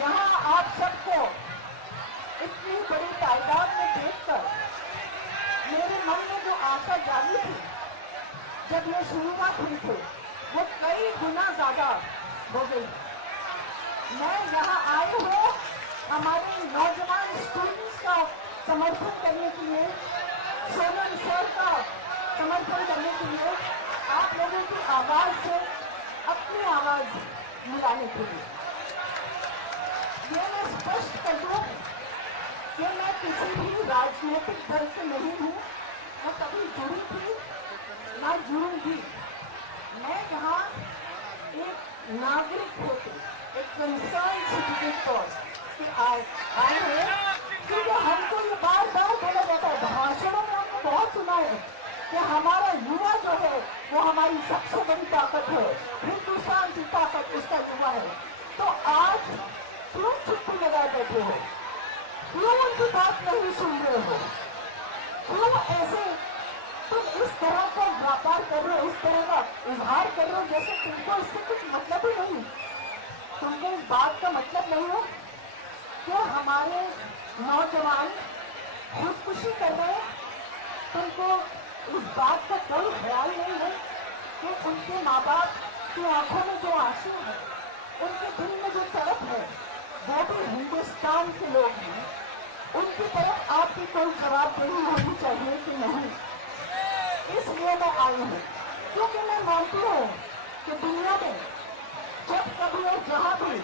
यहाँ आप सबको इतनी बड़ी तादाद में देखकर मेरे मन में जो आशा जागी थी जब ये शुरुआत हुई थी वो कई गुना ज्यादा हो गई। मैं यहाँ आई हूँ हमारे नौजवान स्टूडेंट्स का समर्थन करने के लिए, सोनम सर का समर्थन करने के लिए, आप लोगों की आवाज से अपनी आवाज मिलाने के लिए। ये मैं स्पष्ट कर दूं कि मैं किसी भी राजनीतिक दल से नहीं हूँ, मैं कभी जुड़ी थी ना जुड़ूंगी। मैं यहाँ एक नागरिक होकर, एक कंसर्न सिटीजन तौर से आए हैं, क्योंकि हमको ये बार बार बोला जाता है, भाषणों में हमने बहुत सुना है कि हमारा युवा जो है वो हमारी सबसे बड़ी ताकत है, हिंदुस्तान की ताकत उसका युवा है। तो आज क्यों चुप्पी लगाए बैठे हो? क्यों उनकी बात नहीं सुन रहे हो? क्यों ऐसे तुम इस तरह का व्यापार कर रहे हो, इस तरह का इजहार कर रहे हो जैसे तुमको इससे कुछ मतलब ही नहीं? तुमको इस बात का मतलब नहीं हो कि हमारे नौजवान खुदकुशी कर रहे हैं? तुमको इस बात का कोई ख्याल नहीं है कि उनके माँ बाप की आंखों में जो आंसू है, उनके दिल में जो तड़प है, वो भी हिंदुस्तान के लोग हैं। उनकी तरफ आपकी कोई जवाबदेही होनी चाहिए कि नहीं? इसलिए मैं आई हूँ, क्योंकि मैं मानती हूँ कि दुनिया में जब कभी और जहाँ भी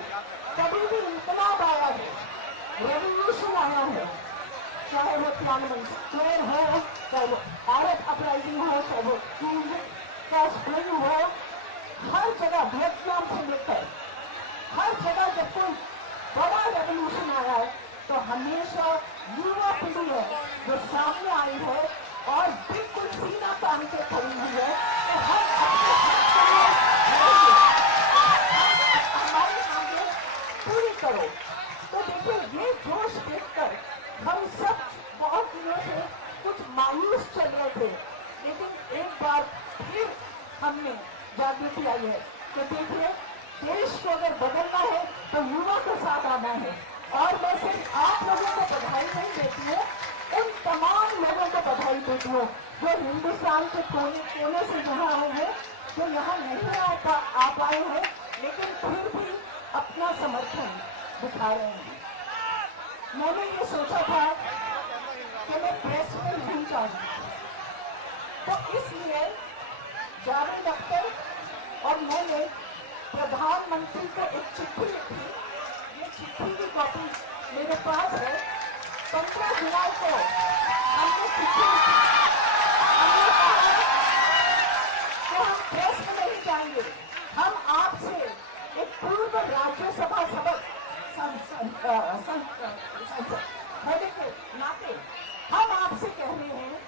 कभी भी इंकलाब आया है, रेवोल्यूशन आया है, चाहे वो तियानवे स्क्वायर हो, चाहे वो भारत अपराइजिंग हो, चाहे वो का स्प्रिंग हो, हर जगह वियतनाम से लेकर हर जगह जब कोई बड़ा रेवोल्यूशन आया है तो हमेशा युवा पीढ़ी है जो सामने आई है और बिल्कुल सीना तान के खड़ी हुई है कि हम हमारी मांगे पूरी करो। तो देखिए, ये जोश देखकर हम सब बहुत दिनों से कुछ मायूस चल रहे थे, लेकिन एक बार फिर हमने जागृति आई है कि देखिए, देश को अगर बदलना है तो युवा के साथ आना है। और मैं सिर्फ आप लोगों को बधाई नहीं देती हूँ, उन तमाम लोगों को बधाई देती हूँ जो हिंदुस्तान के कोने कोने से यहाँ आए हैं, जो यहाँ नहीं आ पाए हैं, लेकिन फिर भी अपना समर्थन दिखा रहे हैं। मैंने ये सोचा था कि मैं प्रेस में नहीं जाऊंगी, तो इसलिए जावेद अख्तर और मैंने प्रधानमंत्री को एक चिट्ठी लिखी। ये चिट्ठी की कॉपी मेरे पास है। 15 जुलाई को हमने चिट्ठी लिखी। हमने कहा कि हम प्रेस में नहीं जाएंगे, हम आपसे एक पूर्व राज्यसभा होने के नाते हम आपसे कह रहे हैं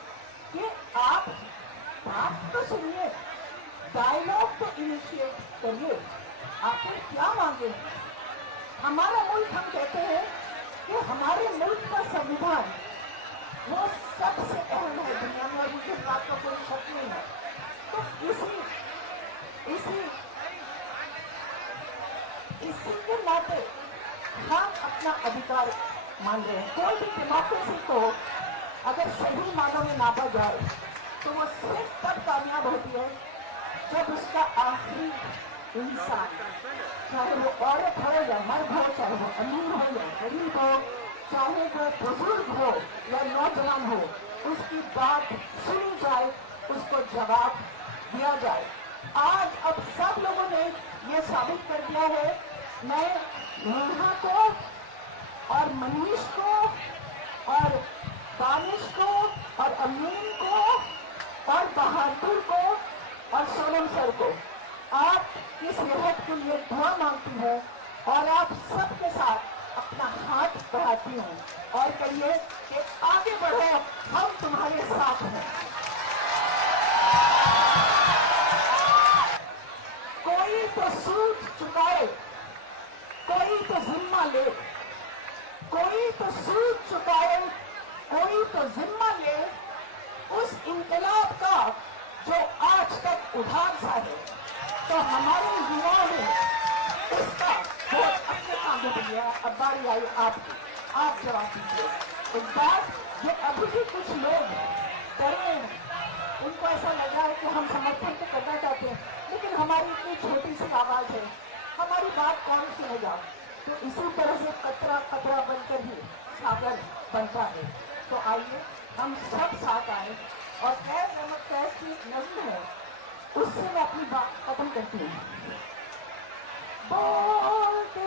कि आप बात तो सुनिए, डायलॉग तो इनिशिएट करिए। आखिर क्या मांगे? हमारा मुल्क, हम कहते हैं कि हमारे मुल्क का संविधान वो सबसे अहम है दुनिया में, और मुझे इस बात का कोई शक नहीं है। तो इसी के नाते हम अपना अधिकार मान रहे हैं। कोई भी डेमोक्रेसी को अगर सही मानों में नापा जाए तो वो सिर्फ तब कामयाब होती है जब उसका आखिरी इंसान, चाहे वो औरत हो या मर्द हो, चाहे वो अमीर हो या गरीब हो, चाहे वो बुजुर्ग हो या नौजवान हो, उसकी बात सुनी जाए, उसको जवाब दिया जाए। आज अब सब लोगों ने ये साबित कर दिया है। मैं नेहा को और मनीष को और दानिश को और अमीन को और बहादुर को और सोनम सर को आप की सेहत के लिए दुआ मांगती हूँ और आप सबके साथ अपना हाथ बढ़ाती हूँ और कहिए कि आगे बढ़ो, हम तुम्हारे साथ हैं। कोई तो सूद चुकाए, कोई तो जिम्मा ले, कोई तो सूद चुकाए, कोई तो जिम्मा ले उस इंकलाब का जो आज तक उधार सा है। तो हमारे युवाओं ने इसका बहुत अच्छे काम आपने दिया, अब बारी आई आपकी, आप जवाब दीजिए। एक बात जो अभी भी कुछ लोग डर रहे हैं, उनको ऐसा लग रहा है कि हम समर्थन तो करना चाहते हैं, लेकिन हमारी इतनी छोटी सी आवाज है, हमारी बात कौन सुनेगा। तो इसी तरह से कतरा कतरा बनकर ही सागर बनता है। तो आइए हम सब साथ आए और फैज अहमद फैज की नज़्म है, उससे मैं अपनी बात खत्म करती हूँ। बोलते